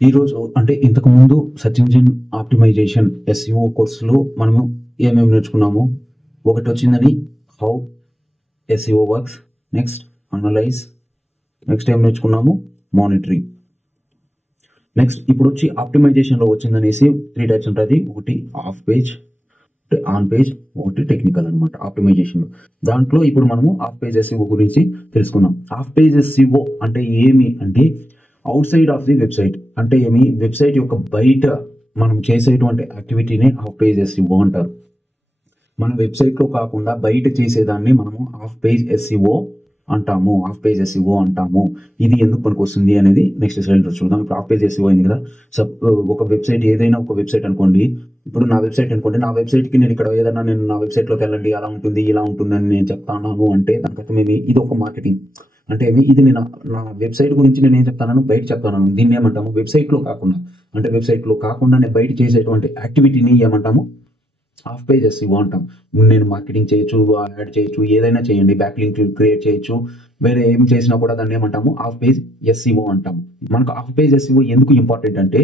ఈరోజు అంటే ఇంతకుముందు సెర్చ్ ఇంజిన్ ఆప్టిమైజేషన్ ఎస్ఈఓ కోర్సులో మనము ఏమేమి నేర్చుకున్నాము. ఒకటి వచ్చిందని how SEO works, next analyse, next ఏం నేర్చుకున్నాము మానిటరింగ్. నెక్స్ట్ ఇప్పుడు వచ్చి ఆప్టిమైజేషన్లో వచ్చిందనేసి 3 టైప్స్ ఉంటుంది. ఒకటి ఆఫ్ పేజ్, ఒకటి ఆన్ పేజ్, ఒకటి టెక్నికల్ అనమాట ఆప్టిమైజేషన్లో. దాంట్లో ఇప్పుడు మనము ఆఫ్ పేజ్ ఎస్ఈఓ గురించి తెలుసుకుందాం. ఆఫ్ పేజ్ ఎస్ఈఓ అంటే ఏమి అంటే out side of the website, అంటే ఏమి వెబ్సైట్ యొక్క బయట మనం చేసేటువంటి యాక్టివిటీనే ఆఫ్ పేజ్ ఎస్ఈఓ అంటారు. మన వెబ్సైట్లో కాకుండా బయట చేసేదాన్ని మనము ఆఫ్ పేజ్ ఎస్ఈఓ అంటాము, ఆఫ్ పేజ్ ఎస్ఈఓ అంటాము. ఇది ఎందుకు పనికొస్తుంది అనేది నెక్స్ట్ స్లైడ్లో చూద్దాం. ఇప్పుడు ఆఫ్ పేజ్ ఎస్ఈఓ అయింది కదా. ఒక వెబ్సైట్, ఏదైనా ఒక వెబ్సైట్ అనుకోండి, ఇప్పుడు నా వెబ్సైట్ అనుకోండి, నా వెబ్సైట్కి నేను ఇక్కడ ఏదైనా నేను నా వెబ్సైట్లోకి వెళ్ళండి అలా ఉంటుంది ఇలా ఉంటుందని నేను చెప్తాను అంటే దానికి అర్థం ఏమి, ఇది ఒక మార్కెటింగ్. అంటే ఏమి, ఇది నేను నా వెబ్సైట్ గురించి నేను ఏం చెప్తాను, బయట చెప్తాను. దీన్ని ఏమంటాము, వెబ్సైట్లో కాకుండా, అంటే వెబ్సైట్లో కాకుండా నేను బయట చేసేటువంటి యాక్టివిటీని ఏమంటాము ఆఫ్ పేజ్ ఎస్ఈఓ అంటాం. నేను మార్కెటింగ్ చేయొచ్చు, యాడ్ చేయొచ్చు, ఏదైనా చేయండి, బ్యాక్ లింక్ క్రియేట్ చేయొచ్చు, వేరే ఏం చేసినా కూడా దాన్ని ఏమంటాము ఆఫ్ పేజ్ ఎస్ఈఓ అంటాము. మనకు ఆఫ్ పేజ్ ఎస్ఈఓ ఎందుకు ఇంపార్టెంట్ అంటే,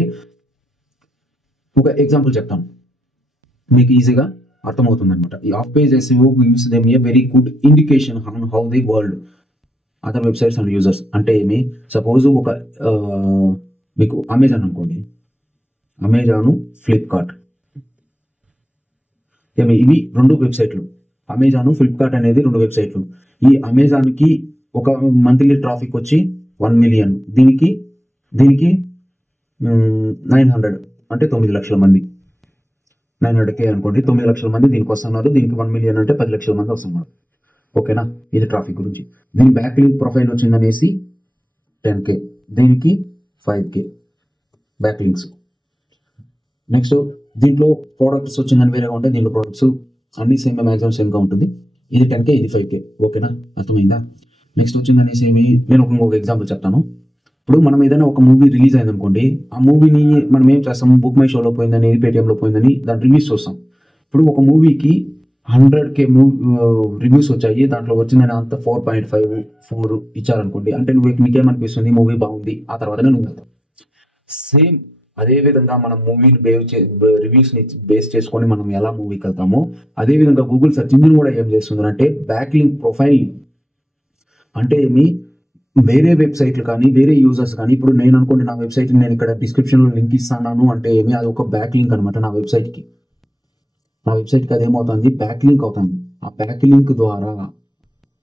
ఒక ఎగ్జాంపుల్ చెప్తాను మీకు ఈజీగా అర్థమవుతుంది అనమాట. ఈ of page SEO gives them a very good indication on how the world other websites and users. అంటే ఏమి, సపోజ్ ఒక మీకు అమెజాన్ అనుకోండి, అమెజాను, ఫ్లిప్కార్ట్, ఏమి ఇవి 2 వెబ్సైట్లు. అమెజాను, ఫ్లిప్కార్ట్ అనేది 2 వెబ్సైట్లు. ఈ అమెజాన్కి ఒక మంత్లీ ట్రాఫిక్ వచ్చి 1 మిలియన్, దీనికి 900 అంటే 9 లక్షల మంది, 900K అనుకోండి, 9 లక్షల మంది దీనికి వస్తున్నారు. దీనికి 1 మిలియన్ అంటే 10 లక్షల మంది వస్తున్నారు. ఓకేనా, ఇది ట్రాఫిక్ గురించి. దీని బ్యాక్ లింక్ ప్రొఫైల్ వచ్చిందనేసి 10K, దీనికి 5K బ్యాక్ లింక్స్. నెక్స్ట్ దీంట్లో ప్రోడక్ట్స్ వచ్చిందని వేరేగా ఉంటాయి, దీంట్లో ప్రోడక్ట్స్ అన్ని సేమ్, మ్యాక్సిమం సేమ్గా ఉంటుంది. ఇది 10K, ఇది 5K. ఓకేనా, అర్థమైందా. నెక్స్ట్ వచ్చిందనేసి ఏమి, నేను ఒక ఎగ్జాంపుల్ చెప్తాను. ఇప్పుడు మనం ఏదైనా ఒక మూవీ రిలీజ్ అయింది అనుకోండి, ఆ మూవీని మనం ఏం చేస్తాము, బుక్ మై షోలో పోయిందని, పేటిఎంలో పోయిందని దాని రివ్యూస్ చూస్తాం. ఇప్పుడు ఒక మూవీకి 100K రివ్యూస్ వచ్చాయి, దాంట్లో వచ్చిందని అంత 4.5 ఇచ్చారనుకోండి, అంటే నీకేమనిపిస్తుంది, మూవీ బాగుంది, ఆ తర్వాతనే నువ్వు వెళ్తావు. సేమ్ అదే విధంగా మనం మూవీని రివ్యూస్ని బేస్ చేసుకొని మనం ఎలా మూవీకి వెళ్తామో, అదే విధంగా గూగుల్ సెర్చ్ ఇంజిన్ కూడా ఏం చేస్తుంది అంటే బ్యాక్ లింక్ ప్రొఫైల్, అంటే ఏమి వేరే వెబ్సైట్లు కానీ వేరే యూజర్స్ కానీ, ఇప్పుడు నేను అనుకోండి నా వెబ్సైట్ని నేను ఇక్కడ డిస్క్రిప్షన్లో లింక్ ఇస్తాను అంటే ఏమి, అది ఒక బ్యాక్ లింక్ అనమాట. నా వెబ్సైట్కి అదేమవుతుంది, బ్యాక్ లింక్ అవుతుంది. ఆ బ్యాక్ లింక్ ద్వారా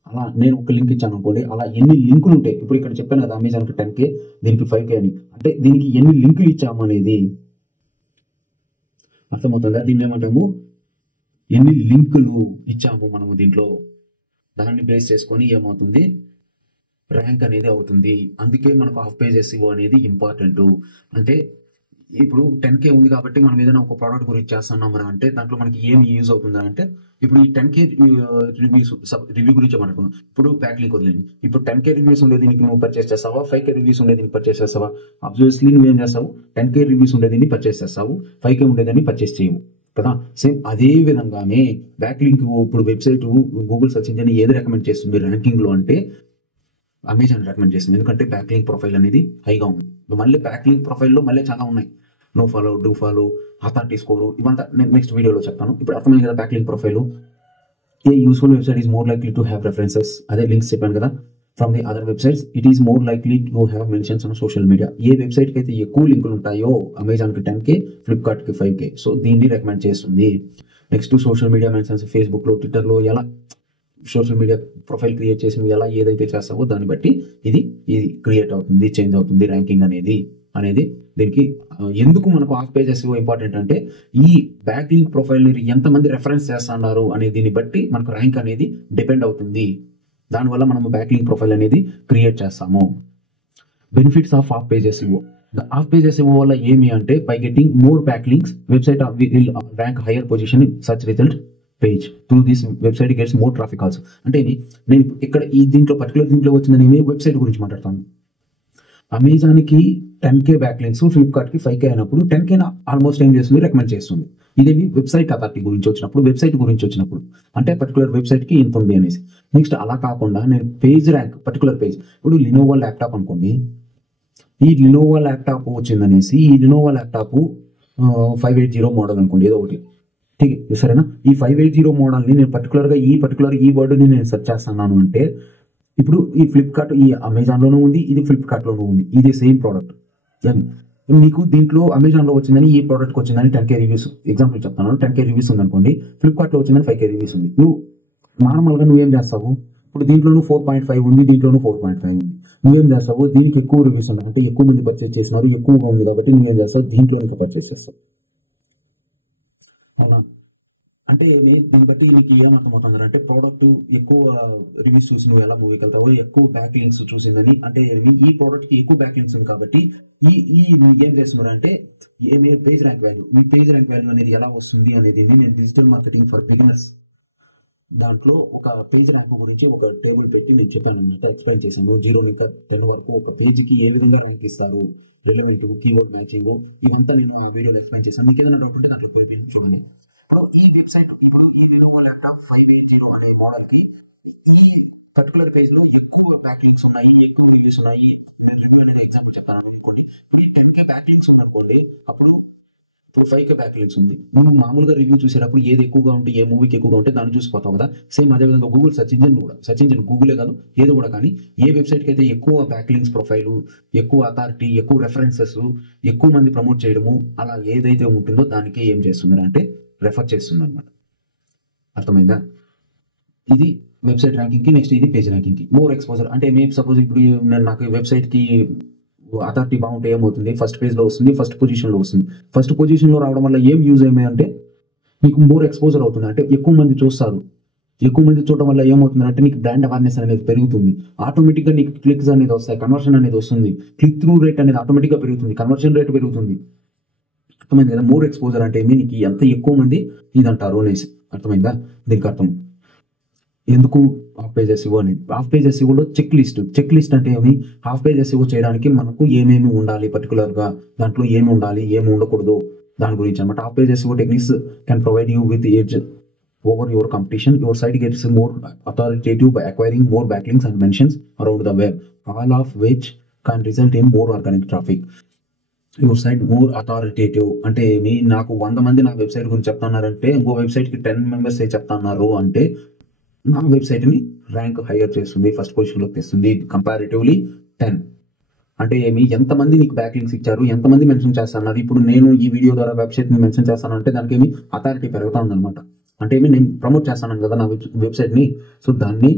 అలా నేను ఒక లింక్ ఇచ్చాను అనుకోండి, అలా ఎన్ని లింకులు ఉంటాయి. ఇప్పుడు ఇక్కడ చెప్పాను కదా, అమెజాన్కి 10K, దీనికి 5K అని, అంటే దీనికి ఎన్ని లింకులు ఇచ్చాము అనేది అర్థమవుతుందా. దీన్ని ఏమంటాము, ఎన్ని లింకులు ఇచ్చాము మనము దీంట్లో, దాన్ని బేస్ చేసుకొని ఏమవుతుంది, ర్యాంక్ అనేది అవుతుంది. అందుకే మనకు ఆఫ్ పేజ్ ఎస్ఈఓ అనేది ఇంపార్టెంట్. అంటే ఇప్పుడు 10K ఉంది కాబట్టి మనం ఏదైనా ఒక ప్రోడక్ట్ గురించి చేస్తున్నాం అంటే దాంట్లో మనకి ఏమి యూజ్ అవుతుంది అంటే, ఇప్పుడు ఈ 10K రివ్యూ గురించి మాట్లాడుకున్నాం. ఇప్పుడు బ్యాక్ లింక్ వదిలేదు. ఇప్పుడు 10K రివ్యూస్ ఉండే దీనికి నువ్వు పర్చేస్ చేస్తావా, 5K రివ్యూస్ ఉండే దీన్ని పర్చేస్ చేస్తావా? ఆబ్వియస్లీ నువ్వేం చేస్తావు, 10K రివ్యూస్ ఉండే దీన్ని పర్చేస్ చేస్తావు, 5K ఉండేదాన్ని పర్చేస్ చేయవు కదా. సేమ్ అదే విధంగానే బ్యాక్ లింక్, ఇప్పుడు వెబ్సైట్ గూగుల్ సెర్చ్ ఇంజిన్ ఏది రికమెండ్ చేస్తుంది ర్యాంకింగ్లో అంటే అమెజాన్ రికమెండ్ చేస్తుంది. ఎందుకంటే బ్యాక్ లింక్ ప్రొఫైల్ అనేది హైగా ఉంది. మళ్ళీ బ్యాక్ లింక్ ప్రొఫైల్లో మళ్ళీ చాలా ఉన్నాయి, no follow, do follow, authority score, ఇవంతా నేను నెక్స్ట్ వీడియోలో చెప్తాను. ఇప్పుడు అర్థమైంది కదా back link profile. A useful website is more likely to have references, అదే లింక్స్ చెప్పాను కదా, from the other websites. It is more likely to have mentions on social media. ఏ వెబ్సైట్కి అయితే ఎక్కువ లింకులు ఉంటాయో, అమెజాన్కి 10K, ఫ్లిప్కార్ట్కి 5K, సో దీన్ని రికమెండ్ చేస్తుంది. నెక్స్ట్ సోషల్ మీడియా మెన్షన్స్, ఫేస్బుక్లో, ట్విట్టర్లో ఎలా సోషల్ మీడియా ప్రొఫైల్ క్రియేట్ చేసి ఎలా ఏదైతే చేస్తావో దాన్ని బట్టి ఇది క్రియేట్ అవుతుంది, చేంజ్ అవుతుంది ర్యాంకింగ్ అనేది దీనికి. ఎందుకు మనకు ఆఫ్ పేజ్ ఎస్ఈఓ ఇంపార్టెంట్ అంటే, ఈ బ్యాక్ లింక్ ప్రొఫైల్ని ఎంతమంది రెఫరెన్స్ చేస్తున్నారు అనే దీన్ని బట్టి మనకు ర్యాంక్ అనేది డిపెండ్ అవుతుంది. దానివల్ల మనం బ్యాక్ లింక్ ప్రొఫైల్ అనేది క్రియేట్ చేస్తాము. Benefits of page SEO. The of page SEO వల్ల ఏమి అంటే, by getting more back links website will rank higher position in such result page through this website gets more traffic also. అంటే నేను ఇక్కడ దీంట్లో వచ్చిందని వెబ్సైట్ గురించి మాట్లాడతాను. అమెజాన్కి 10K బ్యాక్ లింక్స్, ఫ్లిప్కార్ట్కి 5K అయినప్పుడు 10K ఆల్మోస్ట్ ఏం చేస్తుంది, రికమెండ్ చేస్తుంది. ఇదేమి వెబ్సైట్ అథారిటీ గురించి వచ్చినప్పుడు అంటే పర్టికులర్ వెబ్సైట్కి ఇంత ఉంది అనేసి. నెక్స్ట్ అలా కాకుండా నేను పేజ్ ర్యాంక్, పర్టికులర్ పేజ్, ఇప్పుడు లినోవో ల్యాప్టాప్ అనుకోండి, ఈ లినోవా ల్యాప్టాప్ వచ్చిందనేసి ఈ లినోవా ల్యాప్టాప్ 580 మోడల్ అనుకోండి, ఏదో ఒకటి ఠీక్ సరేనా. ఈ 580 మోడల్ని నేను పర్టికులర్గా ఈ వర్డ్ని నేను సెర్చ్ చేస్తున్నాను అంటే ఇప్పుడు ఈ ఫ్లిప్కార్ట్ ఈ అమెజాన్లోనూ ఉంది, ఇది ఫ్లిప్కార్ట్లోనూ ఉంది, ఇది సేమ్ ప్రోడక్ట్. మీకు దీంట్లో అమెజాన్లో వచ్చిందని ఈ ప్రోడక్ట్కి వచ్చిందని 10K రివ్యూస్ ఎగ్జాంపుల్ చెప్తాను. 10K రివ్యూస్ ఉంది అనుకోండి, ఫ్లిప్కార్ట్లో వచ్చిందని 5K రివ్యూస్ ఉంది. నువ్వు నార్మల్గా నువ్వేం చేస్తావు, ఇప్పుడు దీంట్లోనూ 4.5 ఉంది, దీంట్లోనూ 4.5 ఉంది. నువ్వేం చేస్తావు, దీనికి ఎక్కువ రివ్యూస్ ఉన్నాయి అంటే ఎక్కువ మంది పర్చేస్ చేసినారు, ఎక్కువగా ఉంది కాబట్టి నువ్వేం చేస్తావు, దీంట్లో ఇంకా పర్చేస్ చేస్తావు. అవునా? అంటే దీన్ని బట్టి నీకు ఏమర్థమవుతుంది అంటే ప్రోడక్ట్ ఎక్కువ రివ్యూస్ చూసి నువ్వు ఎలా మూవీకి వెళ్తావో, ఎక్కువ బ్యాక్ లింక్స్ చూసిందని అంటే ఈ ప్రోడక్ట్కి ఎక్కువ బ్యాక్ లింక్స్ ఉంది కాబట్టి ఈ ఏం చేస్తున్నారు అంటే పేజ్ ర్యాంక్ వాల్యూ, మీ పేజ్ ర్యాంక్ వాల్యూ అనేది ఎలా వస్తుంది అనేది నేను డిజిటల్ మార్కెటింగ్ ఫర్ బిగినర్స్ దాంట్లో ఒక పేజ్ ర్యాంక్ గురించి ఒక టేబుల్ పెట్టి నేను చెప్పాను అన్నమాట, ఎక్స్ప్లెయిన్ చేశాను. 0 ఇంకా 10 వరకు ఒక పేజ్కి ఏ విధంగా ర్యాంక్ ఇస్తారు, రిలవెంట్, కీవర్డ్ మ్యాచింగ్, ఇవంతా నేను ఆ వీడియోలో ఎక్స్ప్లెయిన్ చేశాను. మీకు ఏదైనా డౌట్ ఉంటే దాంట్లో పోయి చూడండి. ఇప్పుడు ఈ వెబ్సైట్, ఇప్పుడు ఈ లినోవా ల్యాప్టాప్ 580 అనే మోడల్కి ఈ పర్టికులర్ పేజ్లో ఎక్కువ బ్యాక్ లింక్స్ ఉన్నాయి, ఎక్కువ రివ్యూస్ ఉన్నాయి. నేను రివ్యూ అనేది ఎగ్జాంపుల్ చెప్తాను అనుకోండి. ఇప్పుడు ఈ 10K బ్యాక్ లింక్స్ ఉందనుకోండి, ఇప్పుడు 5K బ్యాక్ లింక్స్ ఉంది. నువ్వు మామూలుగా రివ్యూ చూసేటప్పుడు ఏది ఎక్కువగా ఉంటే, ఏ మూవీకి ఎక్కువగా ఉంటే దాన్ని చూసిపోతావు కదా. సేమ్ అదేవిధంగా గూగుల్ సెర్చ్ ఇంజిన్ గూగులే కాదు ఏదో కూడా, కానీ ఏ వెబ్సైట్కి అయితే ఎక్కువ బ్యాక్ లింక్స్ ప్రొఫైలు, ఎక్కువ అథారిటీ, ఎక్కువ రెఫరెన్సెస్, ఎక్కువ మంది ప్రమోట్ చేయడము అలా ఏదైతే ఉంటుందో దానికి ఏం చేస్తుంది అంటే రెఫర్ చేస్తుంది అనమాట. అర్థమైందా? ఇది వెబ్సైట్ ర్యాంకింగ్కి. నెక్స్ట్ ఇది పేజ్ ర్యాంకింగ్కి. మోర్ ఎక్స్పోజర్ అంటే సపోజ్ ఇప్పుడు నాకు వెబ్సైట్కి అథారిటీ బాగుంటే ఏమవుతుంది, ఫస్ట్ పేజ్లో వస్తుంది, ఫస్ట్ పొజిషన్లో వస్తుంది. ఫస్ట్ పొజిషన్లో రావడం వల్ల ఏం యూజ్ ఏమంటే నీకు మోర్ ఎక్స్పోజర్ అవుతుంది, అంటే ఎక్కువ మంది చూస్తారు. ఎక్కువ మంది చూడడం వల్ల ఏమవుతుందంటే నీకు బ్రాండ్ అవేర్నెస్ అనేది పెరుగుతుంది. ఆటోమేటిక్గా నీకు క్లిక్స్ అనేది వస్తాయి, కన్వర్షన్ అనేది వస్తుంది, క్లిక్ త్రూ రేట్ అనేది ఆటోమేటిక్గా పెరుగుతుంది, కన్వర్షన్ రేట్ పెరుగుతుంది. అర్థమైంది కదా? మోర్ ఎక్స్పోజర్ అంటే నీకు ఎంత ఎక్కువ మంది ఇదంటారు అనేసి. అర్థమైందా? దీనికి అర్థం ఎందుకు హాఫ్ పేజ్ ఎస్ఈఓ అనేది. హాఫ్ పేజ్ ఎస్ఈఓలో చెక్ లిస్ట్ అంటే హాఫ్ పేజ్ ఎస్ఈఓ చేయడానికి మనకు ఏమేమి ఉండాలి, పర్టికులర్గా దాంట్లో ఏమి ఉండాలి, ఏమి ఉండకూడదు, దాని గురించి అనమాట. Half page SEO techniques can provide you with edge over your competition. Your site gets more authoritative by acquiring more backlinks and mentions around the web, all of which can result in more organic traffic. Your site more authoritative అంటే నాకు 100 మంది నా website గురించి చెప్తున్నారంటే ఇంకో వెబ్సైట్కి 10 members చెప్తున్నారు అంటే నా వెబ్సైట్ని ర్యాంక్ హైయర్ చేస్తుంది, ఫస్ట్ పొజిషన్లోకి తెస్తుంది. కంపారిటివ్లీ 10 అంటే ఎంతమంది నీకు బ్యాక్ లింక్స్ ఇచ్చారు, ఎంతమంది మెన్షన్ చేస్తున్నారు. ఇప్పుడు నేను ఈ వీడియో ద్వారా వెబ్సైట్ని మెన్షన్ చేస్తాను అంటే దానికి అథారిటీ పెరుగుతా ఉందన్నమాట. అంటే నేను ప్రమోట్ చేస్తాను కదా నా వెబ్సైట్ని. సో దాన్ని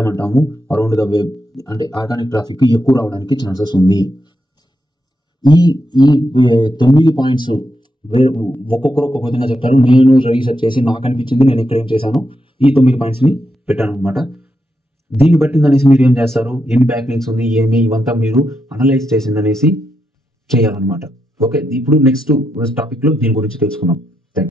ఏమంటాము, అరౌండ్ ద వెబ్ అంటే ఆర్గానిక్ ట్రాఫిక్ ఎక్కువ రావడానికి ఛాన్సెస్ ఉంది. ఈ 9 పాయింట్స్ ఒక్కొక్కరు ఒక్కొక్క విధంగా చెప్తారు. నేను రీసెర్చ్ చేసి నాకు అనిపించింది, నేను ఇక్కడ ఏం చేశాను, ఈ 9 పాయింట్స్ని పెట్టాను అనమాట. దీన్ని బట్టిందనేసి మీరు ఏం చేస్తారు, ఎన్ని బ్యాక్ లింక్స్ ఉంది, ఇవంతా మీరు అనలైజ్ చేసిందనేసి చేయాలన్నమాట. ఓకే, ఇప్పుడు నెక్స్ట్ టాపిక్లో దీని గురించి తెలుసుకుందాం.